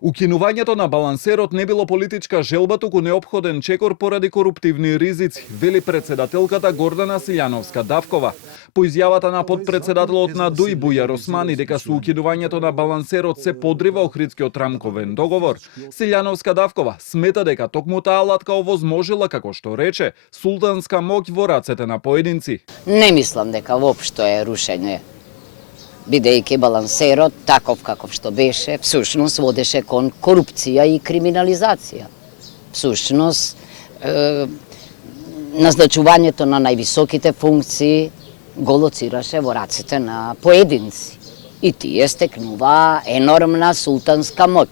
Укинувањето на балансерот не било политичка желба, туку неопходен чекор поради коруптивни ризици, вели председателката Гордана Силјановска-Давкова. По изјавата на подпредседателот на ДУИ Бујар Османи дека со укинувањето на балансерот се подрива Охридскиот рамковен договор, Силјановска-Давкова смета дека токму таа алатка овозможила, како што рече, султанска моќ во рацете на поединци. Не мислам дека воопшто е рушење, бидејќи балансерот, таков каков што беше, всушност водеше кон корупција и криминализација. Всушност, назначувањето на највисоките функции го лоцираше во рацете на поединци. И тие стекнуваа енормна султанска моќ.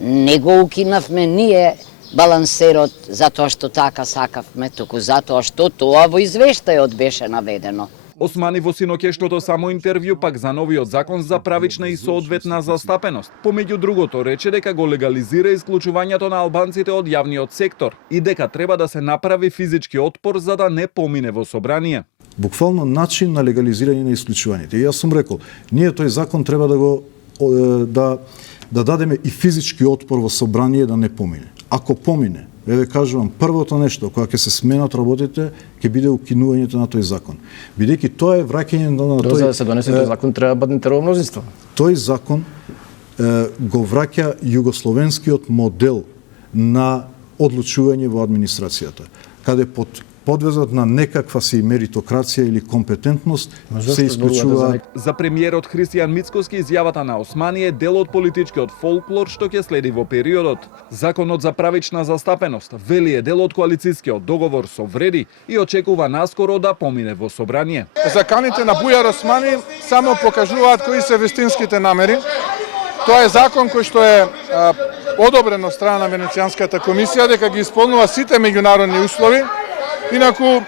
Не го укинавме ние балансерот затоа што така сакавме, туку затоа што тоа во извештајот беше наведено. Османи во синоќешното само интервју пак за новиот закон за правична и соодветна застапеност. Помеѓу другото рече дека го легализира исклучувањето на албанците од јавниот сектор и дека треба да се направи физички отпор за да не помине во собрание. Буквално начин на легализирање на исклучувањето. И јас сум рекол, ние тој закон треба да го да дадеме и физички отпор во собрание да не помине. Ако помине, еве кажувам, првото нешто кога ќе се сменат работите ќе биде укинувањето на тој закон. Бидејќи тоа е враќање на тој. За да се донесе тој закон треба баднетерово мнозинство. Тој закон го враќа југословенскиот модел на одлучување во администрацијата, каде под подвезот на некаква си меритокрација или компетентност се исклучува. За премиерот Христијан Мицкоски изјавата на Османи е дел од политичкиот фолклор што ќе следи во периодот. Законот за правична застапеност вели е дел од коалицијскиот договор со Вреди и очекува наскоро да помине во собрание. Заканите на Бујар Османи само покажуваат кои се вистинските намери. Тоа е закон кој што е одобрен од страна на Венецијанската комисија дека ги исполнува сите меѓународни услови. Инаку,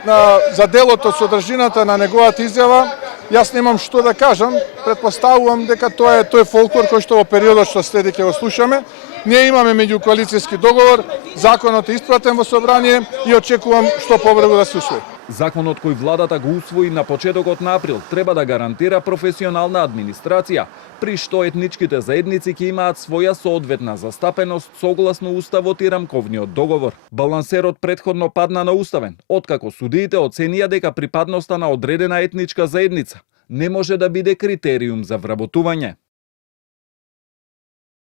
за делот од содржината на неговата изјава, јас немам што да кажам, претпоставувам дека тоа е тој фолклор кој што во периодот што следи ќе го слушаме. Ние имаме меѓукоалицијски договор, законот е испратен во собрание и очекувам што побрзо да се усвои. Законот кој владата го усвои на почетокот на април треба да гарантира професионална администрација, при што етничките заедници ќе имаат своја соодветна застапеност согласно уставот и рамковниот договор. Балансерот претходно падна на уставен, откако судиите оценија дека припадноста на одредена етничка заедница не може да биде критериум за вработување.